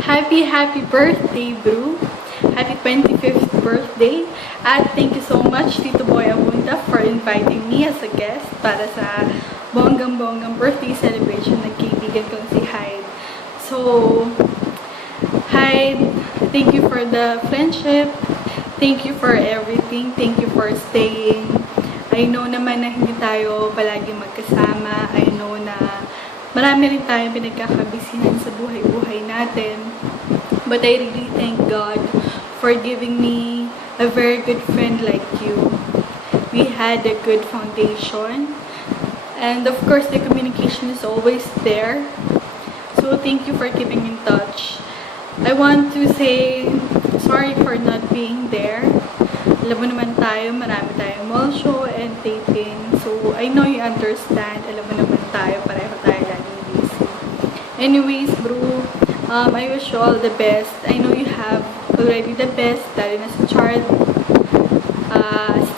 Happy birthday, bro! Happy 25th birthday! At thank you so much, Tito Boy Abunda, for inviting me as a guest para sa bonggang-bonggang birthday celebration ng kaibigan kong si Hyde. So, Hyde, thank you for the friendship. Thank you for everything. Thank you for staying. I know naman na hindi tayo palagi magkasama. I know na marami rin tayong pinagkakabisihan sa buhay-buhay natin. But I really thank God for giving me a very good friend like you. We had a good foundation. And of course, the communication is always there. So thank you for keeping in touch. I want to say sorry for not being there. Alam mo naman tayo, marami tayong mall show and taping. So, I know you understand. Alam mo naman tayo, pareho tayo laging busy. Anyways, bro, I wish you all the best. I know you have already the best, lalo na sa chart.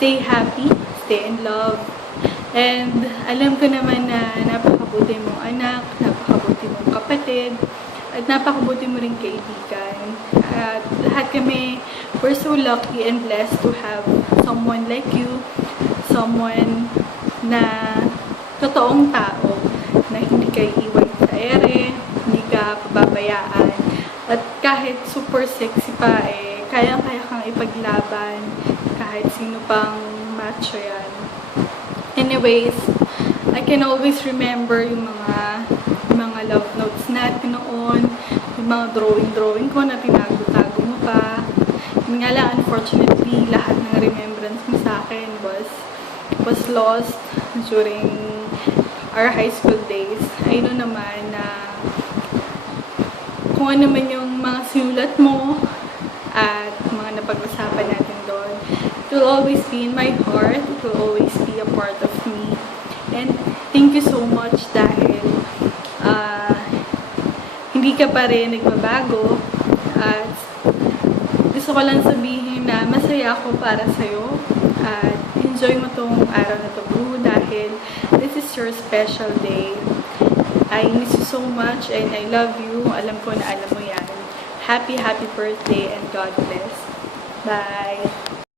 Stay happy, stay in love. And alam ko naman na napakabuti mong anak, napakabuti mong kapatid, at napakabuti mo rin kaibigan. At lahat kami, we're so lucky and blessed to have someone like you. Someone na totoong tao, na hindi ka iiwan sa ere, hindi ka pababayaan. At kahit super sexy pa, kayang-kaya kang ipaglaban kahit sino pang macho yan. Anyways, I can always remember yung mga love notes natin noon, yung mga drawing ko na tinago-tago mo pa. Yun nga lang, unfortunately, lahat ng remembrance mo sa akin was lost during our high school days. I know naman na kung ano man yung mga sinulat mo at mga napag-usapan natin doon, it will always be in my heart. It will always be a part of me. And thank you so much dahil hindi ka pa rin nagbabago. At gusto ko lang sabihin na masaya ako para sa'yo. At enjoy mo tong araw na to, bro, dahil this is your special day. I miss you so much and I love you. Alam ko na alam mo yan. Happy birthday and God bless. Bye!